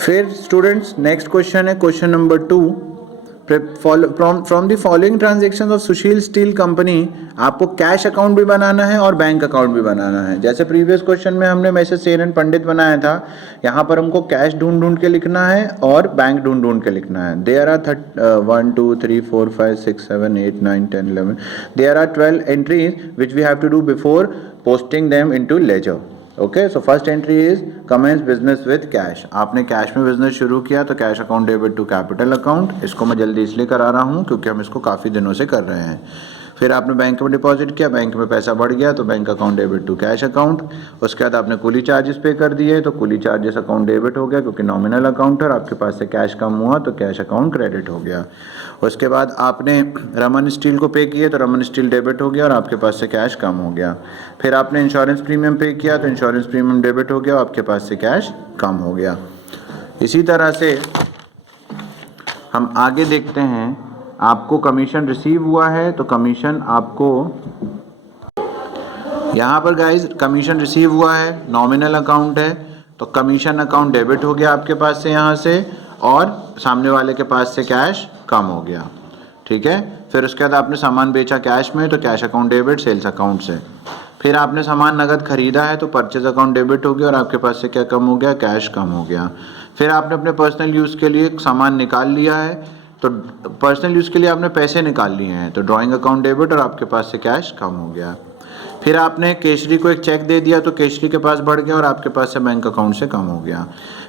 फिर students next question है question number 2, from the following transaction of Sushil steel company, आपको cash account भी बनाना है और बैंक अकाउंट भी बनाना है। जैसे प्रीवियस क्वेश्चन में हमने मैसेज सेन पंडित बनाया था, यहाँ पर हमको कैश ढूंढ ढूंढ के लिखना है और बैंक ढूंढ ढूंढ के लिखना है। There are 1 2 3 4 5 6 7 8 9 10 11, there are 12 entries which we have to do before posting them into ledger. Okay, so first entry is commence business with cash. आपने कैश में बिजनेस शुरू किया तो cash account debit to capital account. इसको मैं जल्दी इसलिए करा रहा हूँ क्योंकि हम इसको काफ़ी दिनों से कर रहे हैं। फिर आपने बैंक में डिपॉजिट किया, बैंक में पैसा बढ़ गया तो bank account debit to cash account. उसके बाद आपने कूली चार्जेस पे कर दिए तो कूली चार्जेस अकाउंट डेबिट हो गया क्योंकि नॉमिनल अकाउंट है और आपके पास से कैश कम हुआ तो कैश अकाउंट क्रेडिट हो गया। उसके बाद आपने रमन स्टील को पे किए तो रमन स्टील डेबिट हो गया और आपके पास से कैश कम हो गया। फिर आपने इंश्योरेंस प्रीमियम पे किया तो इंश्योरेंस प्रीमियम डेबिट हो गया और आपके पास से कैश कम हो गया। इसी तरह से हम आगे देखते हैं, आपको कमीशन रिसीव हुआ है तो कमीशन आपको यहाँ पर गाइज कमीशन रिसीव हुआ है, नॉमिनल अकाउंट है तो कमीशन अकाउंट डेबिट हो गया आपके पास से यहाँ से और सामने वाले के पास से कैश कम हो गया। ठीक है, फिर उसके बाद आपने सामान बेचा कैश में तो cash account debit sales account से। फिर आपने सामान नगद खरीदा है तो परचेज अकाउंट डेबिट हो गया और आपके पास से क्या कम हो गया, कैश कम हो गया। फिर आपने अपने पर्सनल यूज़ के लिए सामान निकाल लिया है तो पर्सनल यूज़ के लिए आपने पैसे निकाल लिए हैं तो ड्राइंग अकाउंट डेबिट और आपके पास से कैश कम हो गया। फिर आपने केशरी को एक चेक दे दिया तो केशरी के पास बढ़ गया और आपके पास से बैंक अकाउंट से कम हो गया।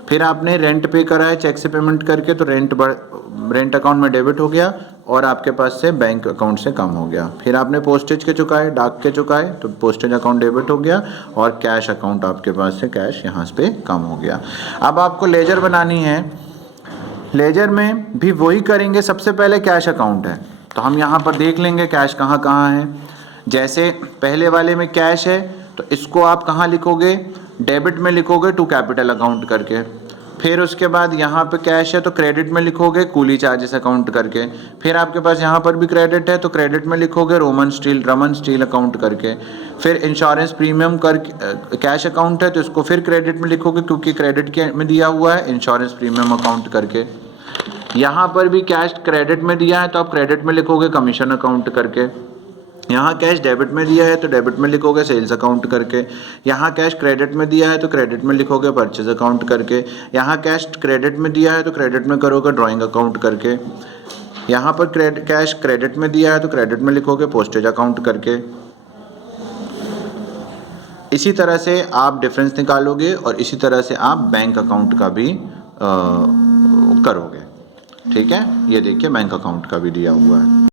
फिर आपने रेंट पे करा है चेक से पेमेंट करके तो रेंट अकाउंट में डेबिट हो गया और आपके पास से बैंक अकाउंट से कम हो गया। फिर आपने पोस्टेज के चुकाए, डाक के चुकाए तो पोस्टेज अकाउंट डेबिट हो गया और कैश अकाउंट आपके पास से कैश यहाँ पे कम हो गया। अब आपको लेजर बनानी है, लेजर में भी वही करेंगे। सबसे पहले कैश अकाउंट है तो हम यहाँ पर देख लेंगे कैश कहाँ कहाँ है। जैसे पहले वाले में कैश है तो इसको आप कहाँ लिखोगे, डेबिट में लिखोगे टू कैपिटल अकाउंट करके। फिर उसके बाद यहाँ पे कैश है तो क्रेडिट में लिखोगे कूली चार्जेस अकाउंट करके। फिर आपके पास यहाँ पर भी क्रेडिट है तो क्रेडिट में लिखोगे रमन स्टील अकाउंट करके। फिर इंश्योरेंस प्रीमियम करके कैश अकाउंट है तो इसको फिर क्रेडिट में लिखोगे क्योंकि क्रेडिट के में दिया हुआ है इंश्योरेंस प्रीमियम अकाउंट करके। यहाँ पर भी कैश क्रेडिट में दिया है तो आप क्रेडिट में लिखोगे कमीशन अकाउंट करके। यहाँ कैश डेबिट में दिया है तो डेबिट में लिखोगे सेल्स अकाउंट करके। यहाँ कैश क्रेडिट में दिया है तो क्रेडिट में लिखोगे परचेज अकाउंट करके। यहाँ कैश क्रेडिट में दिया है तो क्रेडिट में करोगे ड्राइंग अकाउंट करके। यहाँ पर कैश क्रेडिट में दिया है तो क्रेडिट में लिखोगे पोस्टेज अकाउंट करके। इसी तरह से आप डिफरेंस निकालोगे और इसी तरह से आप बैंक अकाउंट का भी करोगे। ठीक है, ये देखिए बैंक अकाउंट का भी दिया हुआ है।